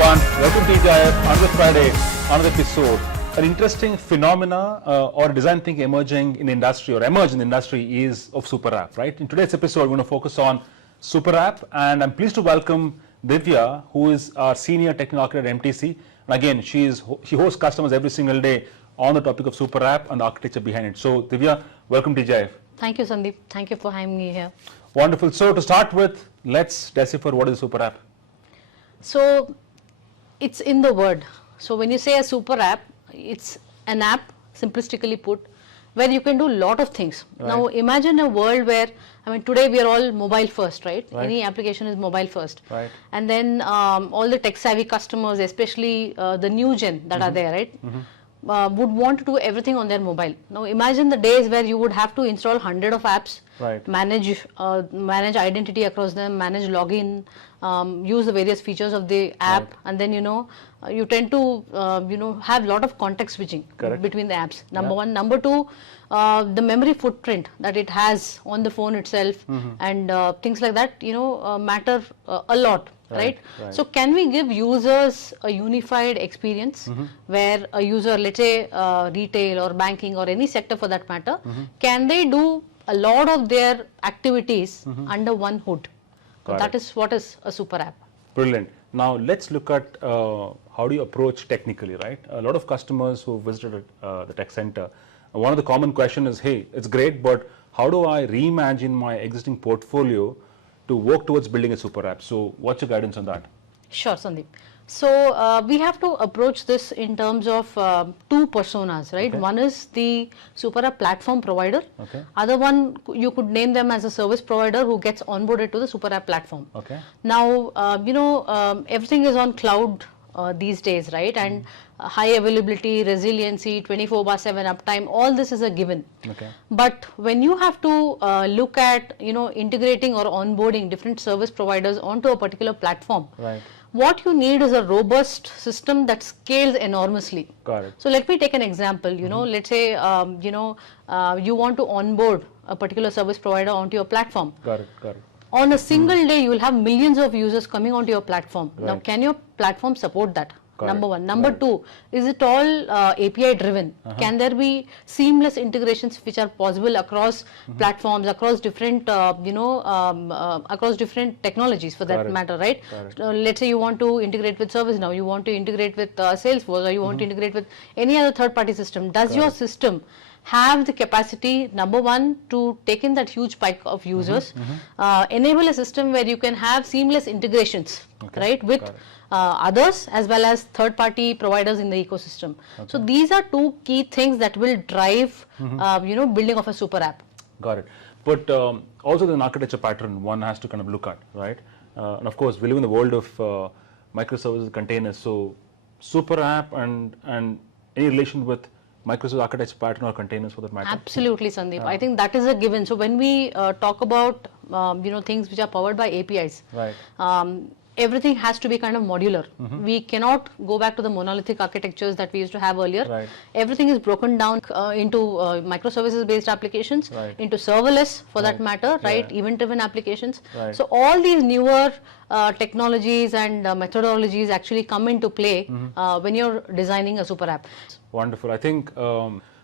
everyone. Welcome to TGIF. Another Friday, another episode. An interesting phenomena or design thinking emerging in the industry or emerge in the industry is of super app, right? In today's episode, we're going to focus on super app, and I'm pleased to welcome Divya, who is our senior technical architect at MTC. And again, she hosts customers every single day on the topic of super app and the architecture behind it. So Divya, welcome to TGIF. Thank you, Sandeep. Thank you for having me here. Wonderful. So to start with, let's decipher what is a super app. So it's in the word. So when you say a super app, it's an app, simplistically put, where you can do a lot of things. Right. Now imagine a world where, I mean, today we are all mobile first, right? Any application is mobile first. Right. And then all the tech savvy customers, especially the new gen that are there, right? Would want to do everything on their mobile. Now imagine the days where you would have to install hundred of apps, manage identity across them, manage login, use the various features of the app, and then you tend to have a lot of context switching between the apps. Number one. Number two, the memory footprint that it has on the phone itself and things like that matter a lot. Right. So can we give users a unified experience where a user, let's say retail or banking or any sector for that matter, can they do a lot of their activities under one hood? So that is what is a super app. Brilliant. Now let's look at how do you approach technically, right? A lot of customers who visited the tech center, one of the common questions is, hey, it's great, but how do I reimagine my existing portfolio to work towards building a super app? So what's your guidance on that? Sure, Sandeep. So we have to approach this in terms of two personas, right? One is the super app platform provider. Other one, you could name them as a service provider who gets onboarded to the super app platform. Now, everything is on cloud these days, right? And high availability, resiliency, 24/7 uptime, all this is a given. But when you have to look at integrating or onboarding different service providers onto a particular platform, what you need is a robust system that scales enormously. So let me take an example. Let's say you want to onboard a particular service provider onto your platform. On a single day, you will have millions of users coming onto your platform. Now, can your platform support that? Number one. Number two, is it all API driven? Can there be seamless integrations which are possible across platforms, across different, across different technologies for that matter, right? Let's say you want to integrate with ServiceNow, you want to integrate with Salesforce, or you want to integrate with any other third-party system. Does your system have the capacity, number one, to take in that huge spike of users, enable a system where you can have seamless integrations, right, with others as well as third-party providers in the ecosystem. So these are two key things that will drive, building of a super app. Got it. But also the architecture pattern one has to kind of look at, right? And of course, we live in the world of microservices, containers. So super app and any relation with microservice architecture pattern or containers for that matter? Absolutely, Sandeep. I think that is a given. So when we talk about things which are powered by APIs, everything has to be kind of modular. We cannot go back to the monolithic architectures that we used to have earlier. Everything is broken down into microservices based applications, into serverless for that matter, event driven applications. So all these newer technologies and methodologies actually come into play when you're designing a super app. Wonderful. I think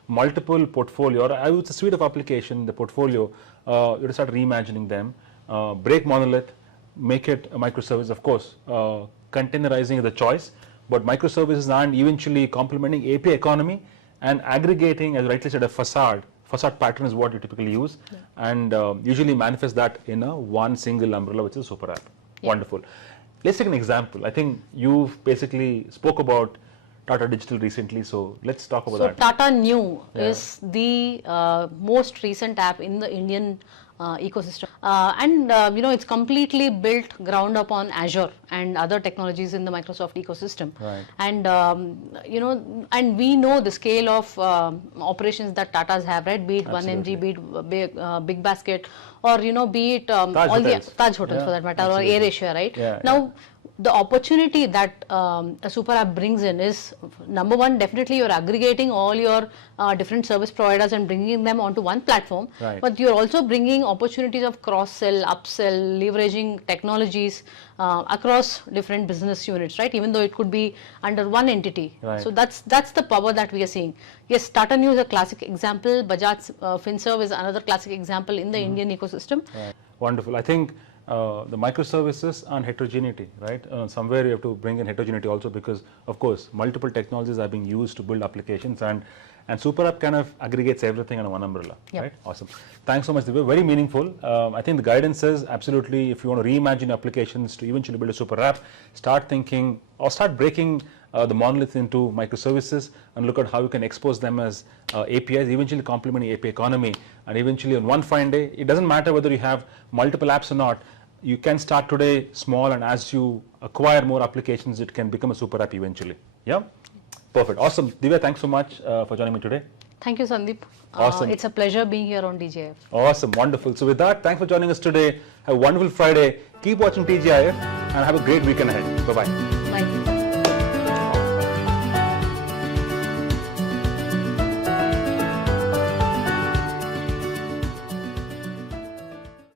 multiple portfolio, or I would say suite of application, the portfolio, you have to start reimagining them, break monolith, make it a microservice. Of course, containerizing is the choice, but microservices and eventually complementing API economy and aggregating, as rightly said, a facade pattern is what you typically use, and usually manifest that in a one single umbrella, which is a super app. Wonderful. Let's take an example. I think you've basically spoke about Tata Digital recently, so let's talk about that. So Tata New is the most recent app in the Indian ecosystem, and it's completely built ground up on Azure and other technologies in the Microsoft ecosystem. And and we know the scale of operations that Tatas have, right? Be it 1mg, be it Big Basket, or be it all the Taj Hotels for that matter, or AirAsia, right? Now the opportunity that a super app brings in is, number one, definitely you're aggregating all your different service providers and bringing them onto one platform. Right. But you're also bringing opportunities of cross-sell, upsell, leveraging technologies across different business units, right? Even though it could be under one entity. Right. So that's the power that we are seeing. Yes, Tata Neu is a classic example. Bajaj FinServ is another classic example in the Indian ecosystem. Right. Wonderful. I think the microservices and heterogeneity, right? Somewhere you have to bring in heterogeneity also, because of course multiple technologies are being used to build applications, and super app kind of aggregates everything under one umbrella. Yep. Right? Awesome. Thanks so much, Divya. Very meaningful. I think the guidance says absolutely, if you want to reimagine applications to eventually build a super app, start thinking or start breaking the monolith into microservices and look at how you can expose them as APIs, eventually complementing API economy, and eventually on one fine day, it doesn't matter whether you have multiple apps or not, you can start today small, and as you acquire more applications, it can become a super app eventually. Yeah? Perfect. Awesome. Divya, thanks so much for joining me today. Thank you, Sandeep. Awesome. It's a pleasure being here on DGIF. Awesome. Wonderful. So with that, thanks for joining us today. Have a wonderful Friday. Keep watching TGIF and have a great weekend ahead. Bye-bye. Bye.